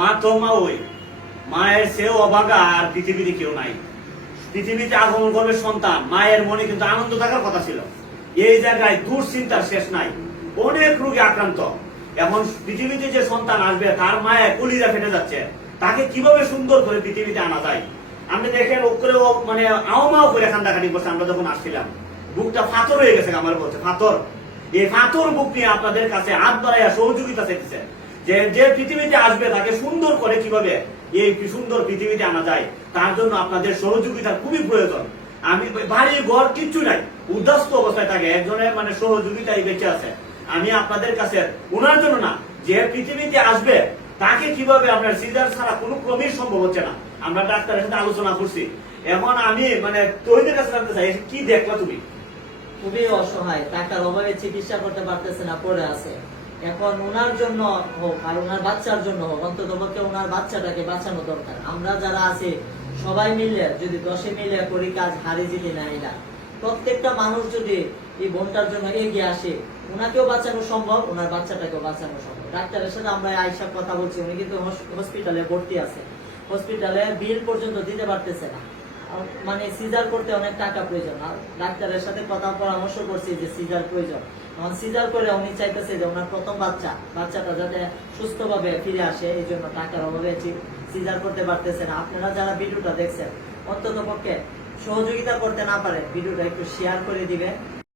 মা তো মা ওই মায়ের সেও অভাগা আর পৃথিবীতে কেউ নাই। পৃথিবীতে আগমন করবে সন্তান, মায়ের মনে কিন্তু আনন্দ থাকার কথা ছিল। এই জায়গায় দুশ্চিন্তার শেষ নাই, অনেক রোগে আক্রান্ত। এখন পৃথিবীতে যে সন্তান আসবে তার মায়ের কলিজা ফেটে যাচ্ছে, তাকে কিভাবে সুন্দর করে পৃথিবীতে আনা যায়। আপনি দেখেন ওপরে মানে আওমাও করে কান্দাকাটি করছে। আমরা যখন আসছিলাম বুকটা ফাতর হয়ে গেছে, আমার বলছে ফাতর। এই ফাতর বুক নিয়ে আপনাদের কাছে হাত বাড়াইয়া সহযোগিতা চাইতেছে যে যে পৃথিবীতে আসবে তাকে সুন্দর করে কিভাবে এই সুন্দর পৃথিবীতে আনা যায়, তার জন্য আপনাদের সহযোগিতা খুবই প্রয়োজন। আমি বাড়ি ঘর কিচ্ছু নাই, উদ্বাস্ত অবস্থায় থাকে, একজনের মানে সহযোগিতাই বেঁচে আছে। আমি আপনাদের কাছে ওনার জন্য না, যে পৃথিবীতে আসবে তাকে কিভাবে আপনার সিজার ছাড়া কোনো ক্রমেই সম্ভব হচ্ছে না। আমরা ডাক্তারের সাথে আলোচনা করছি। এখন আমি মানে তৈরির কাছে জানতে চাই, কি দেখলা তুমি? খুবই অসহায়, টাকার অভাবে চিকিৎসা করতে পারতেছে না, পড়ে আছে। এখন ওনার জন্য হোক আর ওনার বাচ্চার জন্য হোক, অন্তত পক্ষে ওনার বাচ্চাটাকে বাঁচানো দরকার। আমরা যারা আছি সবাই মিলে যদি 10 মিলে করি কাজ, হারি জিতি নাই না। প্রত্যেকটা মানুষ যদি এই বোনটার জন্য এগিয়ে আসে, ওনাকেও বাঁচানো সম্ভব, ওনার বাচ্চাটাকেও বাঁচানো সম্ভব। ডাক্তারের সাথে আমরা আইসা কথা বলছি, উনি কিন্তু হসপিটালে ভর্তি আছে। হসপিটালে বিল পর্যন্ত দিতে পারতেছে না, মানে সিজার করতে অনেক টাকা প্রয়োজন। আর ডাক্তারের সাথে কথা পরামর্শ করছি যে সিজার প্রয়োজন। এখন সিজার করে উনি চাইতেছে যে ওনার প্রথম বাচ্চাটা যাতে সুস্থভাবে ফিরে আসে, এই জন্য টাকার অভাবে সিজার করতে পারতেছে না। আপনারা যারা ভিডিওটা দেখছেন অন্তত পক্ষে সহযোগিতা করতে না পারে ভিডিওটা একটু শেয়ার করে দিবেন।